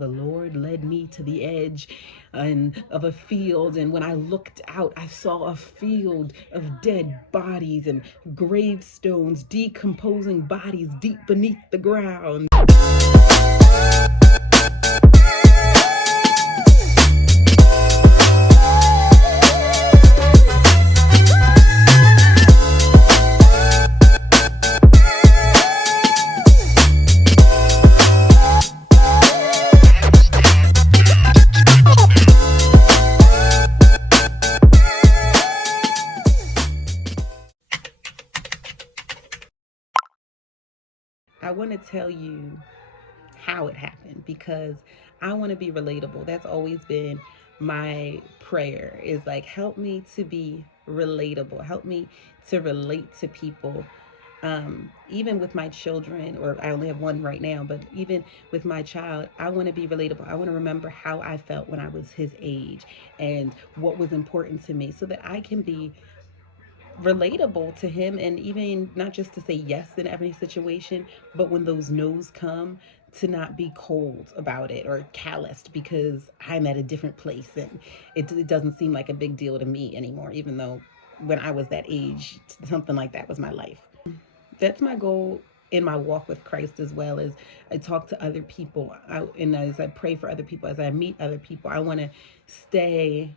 The Lord led me to the edge of a field, and when I looked out, I saw a field of dead bodies and gravestones, decomposing bodies deep beneath the ground. I want to tell you how it happened because I want to be relatable. That's always been my prayer, is like, help me to be relatable. Help me to relate to people. Even with my children, or I only have one right now, but even with my child, I want to be relatable. I want to remember how I felt when I was his age and what was important to me so that I can be relatable to him, and even not just to say yes in every situation, but when those no's come, to not be cold about it or calloused because I'm at a different place and it doesn't seem like a big deal to me anymore, even though when I was that age, something like that was my life. That's my goal in my walk with Christ, as well as I talk to other people, and as I pray for other people, as I meet other people, I want to stay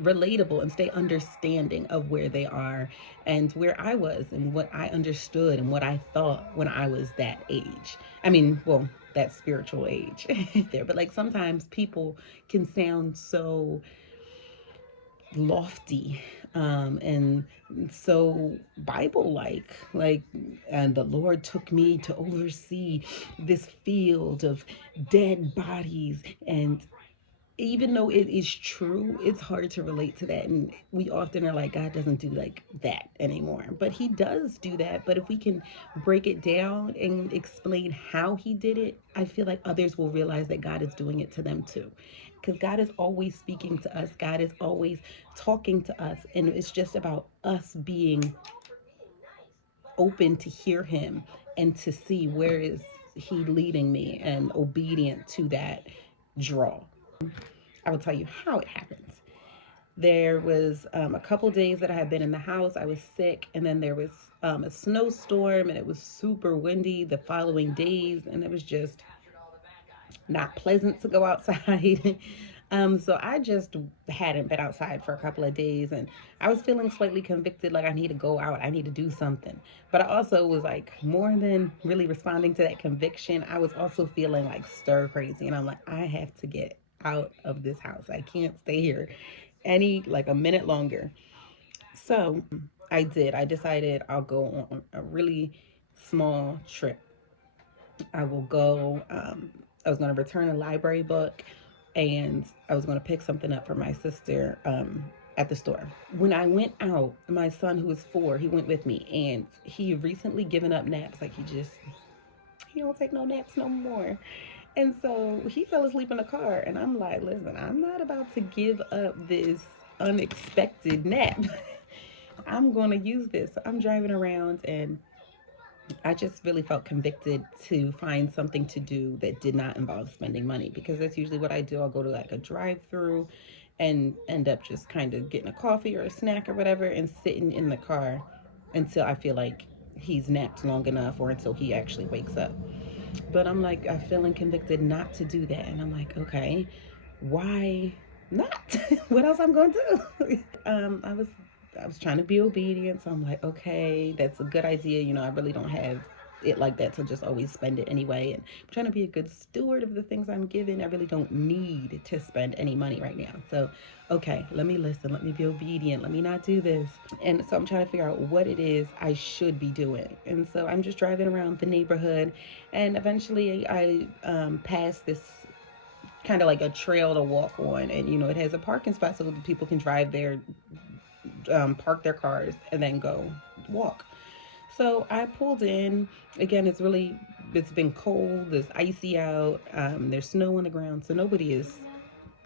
relatable and stay understanding of where they are and where I was and what I understood and what I thought when I was that age. I mean, well, that spiritual age there. But like sometimes people can sound so lofty and so Bible like, and the Lord took me to oversee this field of dead bodies, and even though it is true, it's hard to relate to that. And we often are like, God doesn't do like that anymore. But he does do that. But if we can break it down and explain how he did it, I feel like others will realize that God is doing it to them too. Because God is always speaking to us, God is always talking to us. And it's just about us being open to hear him and to see where is he leading me and obedient to that draw. I will tell you how it happens. There was a couple days that I had been in the house. I was sick, and then there was a snowstorm, and it was super windy the following days, and it was just not pleasant to go outside. So I just hadn't been outside for a couple of days, and I was feeling slightly convicted, like I need to go out, I need to do something. But I also was like, more than really responding to that conviction, I was also feeling like stir crazy, and I'm like, I have to get out of this house. I can't stay here any like a minute longer. So I did. I decided I'll go on a really small trip. I will go. I was going to return a library book, and I was going to pick something up for my sister at the store. When I went out, my son, who was 4, he went with me, and he recently given up naps. Like he don't take no naps no more. And so he fell asleep in the car, and I'm like, listen, I'm not about to give up this unexpected nap. I'm going to use this. So I'm driving around, and I just really felt convicted to find something to do that did not involve spending money, because that's usually what I do. I'll go to like a drive-through and end up just kind of getting a coffee or a snack or whatever and sitting in the car until I feel like he's napped long enough or until he actually wakes up. But I'm like, I'm feeling convicted not to do that. And I'm like, okay, why not? What else I'm going to do? I was trying to be obedient. So I'm like, okay, that's a good idea. I really don't have it like that to just always spend it anyway. And I'm trying to be a good steward of the things I'm given. I really don't need to spend any money right now. So, okay, let me listen. Let me be obedient. Let me not do this. And so I'm trying to figure out what it is I should be doing. And so I'm just driving around the neighborhood, and eventually I pass this kind of like a trail to walk on, and it has a parking spot so that people can drive there, park their cars, and then go walk. So I pulled in. Again, it's been cold, it's icy out, there's snow on the ground, so nobody is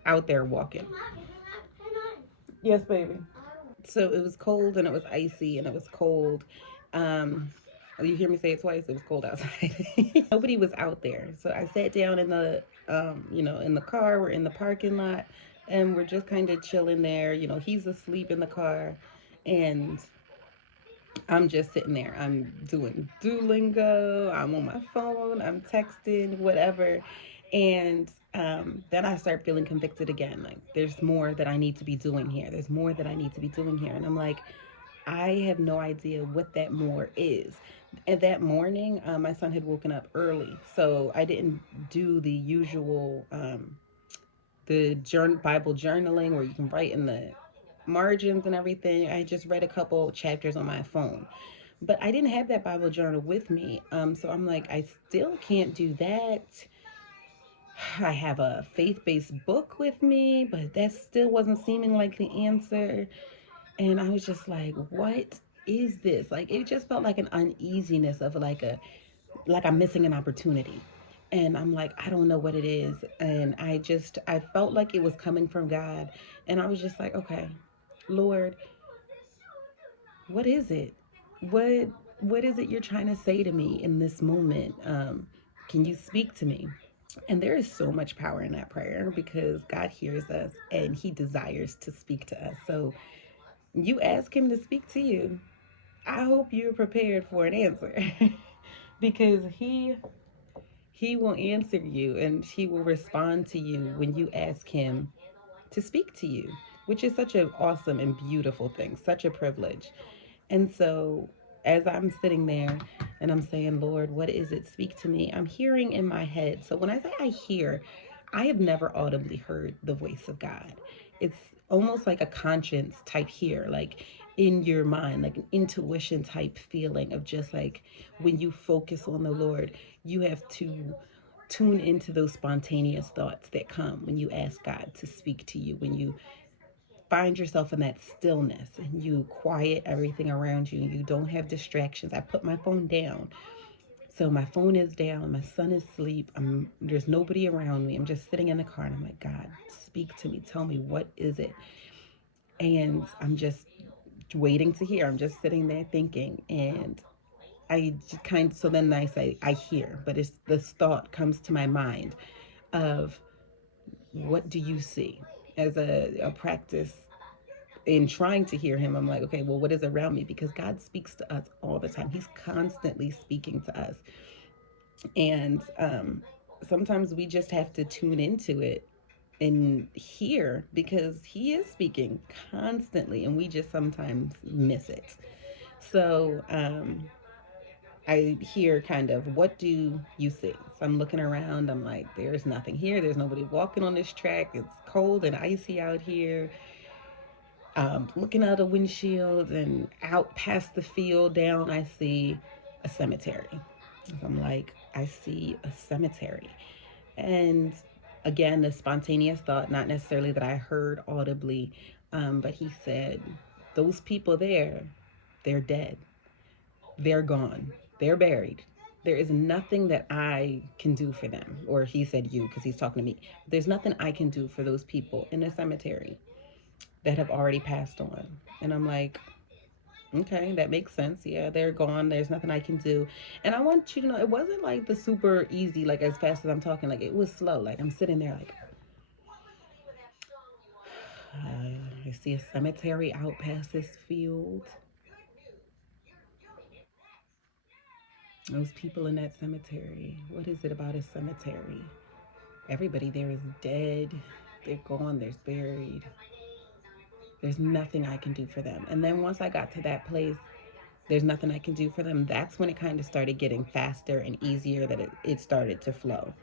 out there walking. Yes, baby. So it was cold, and it was icy, and it was cold. You hear me say it twice. It was cold outside. Nobody was out there. So I sat down in the in the car. We're in the parking lot, and we're just kind of chilling there. He's asleep in the car, and I'm just sitting there. I'm doing Duolingo. I'm on my phone. I'm texting, whatever. And then I start feeling convicted again. Like, there's more that I need to be doing here. There's more that I need to be doing here. And I'm like, I have no idea what that more is. And that morning, my son had woken up early. So I didn't do the usual Bible journaling where you can write in the margins and everything. I just read a couple chapters on my phone, but I didn't have that Bible journal with me. So I'm like, I still can't do that. I have a faith-based book with me, but that still wasn't seeming like the answer. And I was just like, what is this? Like, it just felt like an uneasiness of like I'm missing an opportunity. And I'm like, I don't know what it is. And I felt like it was coming from God. And I was just like, okay, Lord, what is it? What what is it you're trying to say to me in this moment? Can you speak to me? And there is so much power in that prayer because God hears us and he desires to speak to us. So you ask him to speak to you. I hope you're prepared for an answer because he will answer you and he will respond to you when you ask him to speak to you, which is such an awesome and beautiful thing, such a privilege. And so, as I'm sitting there and I'm saying, Lord, what is it? Speak to me. I'm hearing in my head. So, when I say I hear, I have never audibly heard the voice of God. It's almost like a conscience type hear, like in your mind, like an intuition type feeling of just like when you focus on the Lord, you have to tune into those spontaneous thoughts that come when you ask God to speak to you, when you find yourself in that stillness and you quiet everything around you and you don't have distractions. I put my phone down. So my phone is down, my son is asleep. There's nobody around me. I'm just sitting in the car and I'm like, God, speak to me. Tell me, what is it? And I'm just waiting to hear. I'm just sitting there thinking, and I just so then I say I hear, but it's this thought comes to my mind of, what do you see? As a practice in trying to hear him, I'm like, okay, well, what is around me? Because God speaks to us all the time. He's constantly speaking to us. And sometimes we just have to tune into it and hear because he is speaking constantly and we just sometimes miss it. So I hear kind of, what do you see? So I'm looking around. I'm like, there's nothing here. There's nobody walking on this track. It's cold and icy out here. Looking out a windshield and out past the field down, I see a cemetery. I'm like, I see a cemetery. And again, the spontaneous thought, not necessarily that I heard audibly, but he said, those people there, they're dead. They're gone. They're buried. There is nothing that I can do for them. Or he said you, because he's talking to me. There's nothing I can do for those people in the cemetery that have already passed on. And I'm like, okay, that makes sense. Yeah, they're gone. There's nothing I can do. And I want you to know, it wasn't like the super easy, like as fast as I'm talking. Like, it was slow. Like, I'm sitting there like, I see a cemetery out past this field. Those people in that cemetery. What is it about a cemetery? Everybody there is dead. They're gone. They're buried. There's nothing I can do for them. And then once I got to that place, there's nothing I can do for them. That's when it kind of started getting faster and easier, that it started to flow.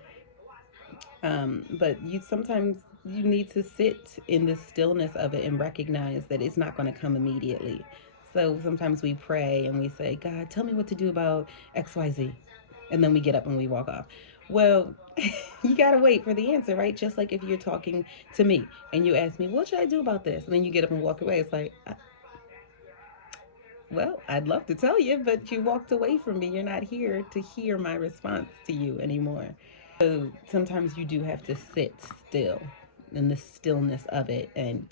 But you sometimes you need to sit in the stillness of it and recognize that it's not going to come immediately. So sometimes we pray and we say, God, tell me what to do about XYZ. And then we get up and we walk off. Well, you got to wait for the answer, right? Just like if you're talking to me and you ask me, what should I do about this? And then you get up and walk away. It's like, well, I'd love to tell you, but you walked away from me. You're not here to hear my response to you anymore. So sometimes you do have to sit still in the stillness of it and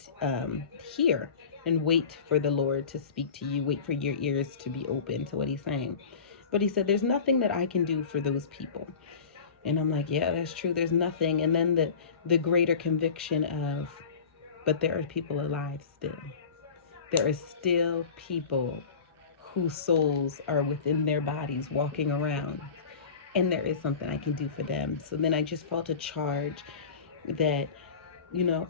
hear and wait for the Lord to speak to you, wait for your ears to be open to what he's saying. But he said, there's nothing that I can do for those people. And I'm like, yeah, that's true. There's nothing. And then the greater conviction of, but there are people alive still. There are still people whose souls are within their bodies walking around. And there is something I can do for them. So then I just felt a charge that,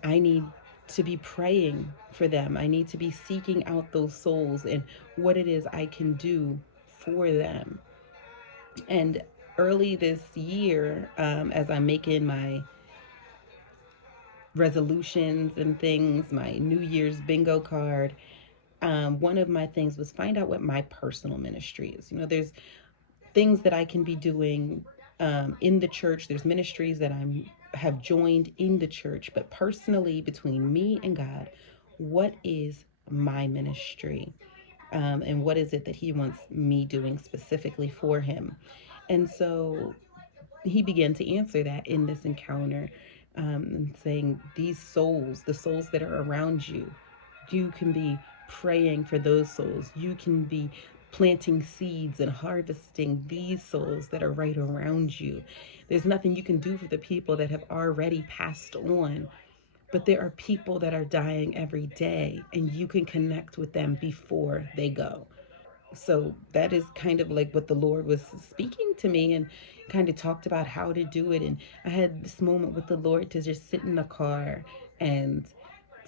I need to be praying for them. I need to be seeking out those souls and what it is I can do for them. And early this year, as I'm making my resolutions and things, my New Year's bingo card, one of my things was find out what my personal ministry is. There's things that I can be doing in the church. There's ministries that I'm have joined in the church, but personally, between me and God, what is my ministry? And what is it that He wants me doing specifically for Him? And so He began to answer that in this encounter, saying, these souls, the souls that are around you, you can be praying for those souls. You can be planting seeds and harvesting these souls that are right around you. There's nothing you can do for the people that have already passed on, but there are people that are dying every day, and you can connect with them before they go. So that is kind of like what the Lord was speaking to me, and kind of talked about how to do it. And I had this moment with the Lord to just sit in the car and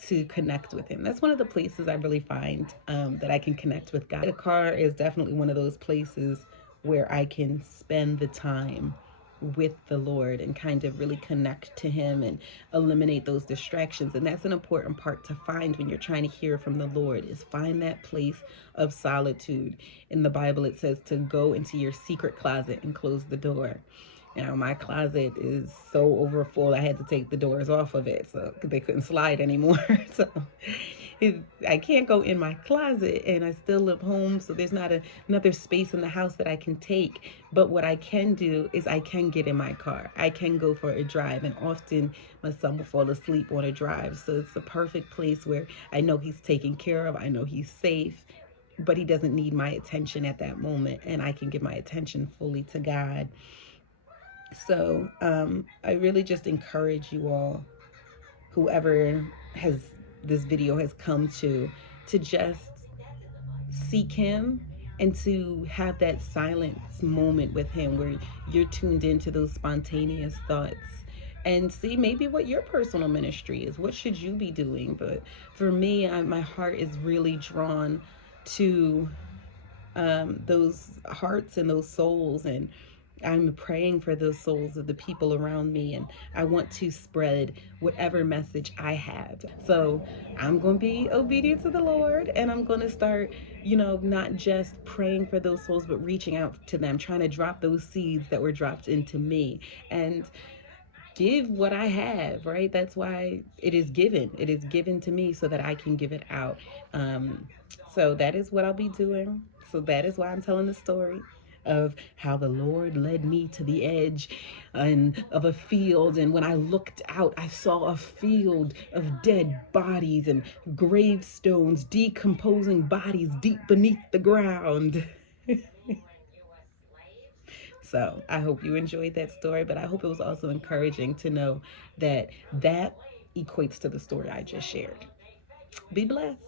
to connect with Him. That's one of the places I really find that I can connect with God. The car is definitely one of those places where I can spend the time with the Lord and kind of really connect to Him and eliminate those distractions. And that's an important part to find when you're trying to hear from the Lord, is find that place of solitude. In the Bible, it says to go into your secret closet and close the door. My closet is so overfull, I had to take the doors off of it so they couldn't slide anymore. So I can't go in my closet, and I still live home, so there's not another space in the house that I can take. But what I can do is I can get in my car. I can go for a drive, and often my son will fall asleep on a drive. So it's the perfect place where I know he's taken care of. I know he's safe, but he doesn't need my attention at that moment, and I can give my attention fully to God. So I really just encourage you all, whoever has this video has come to just seek Him and to have that silence moment with Him where you're tuned into those spontaneous thoughts, and see maybe what your personal ministry is. What should you be doing? But for me, my heart is really drawn to those hearts and those souls, and I'm praying for those souls of the people around me, and I want to spread whatever message I have. So I'm going to be obedient to the Lord, and I'm going to start, not just praying for those souls, but reaching out to them, trying to drop those seeds that were dropped into me, and give what I have, right? That's why it is given. It is given to me so that I can give it out. So that is what I'll be doing. So that is why I'm telling the story of how the Lord led me to the edge and of a field, and when I looked out, I saw a field of dead bodies and gravestones, decomposing bodies deep beneath the ground. So I hope you enjoyed that story, but I hope it was also encouraging to know that that equates to the story I just shared. Be blessed.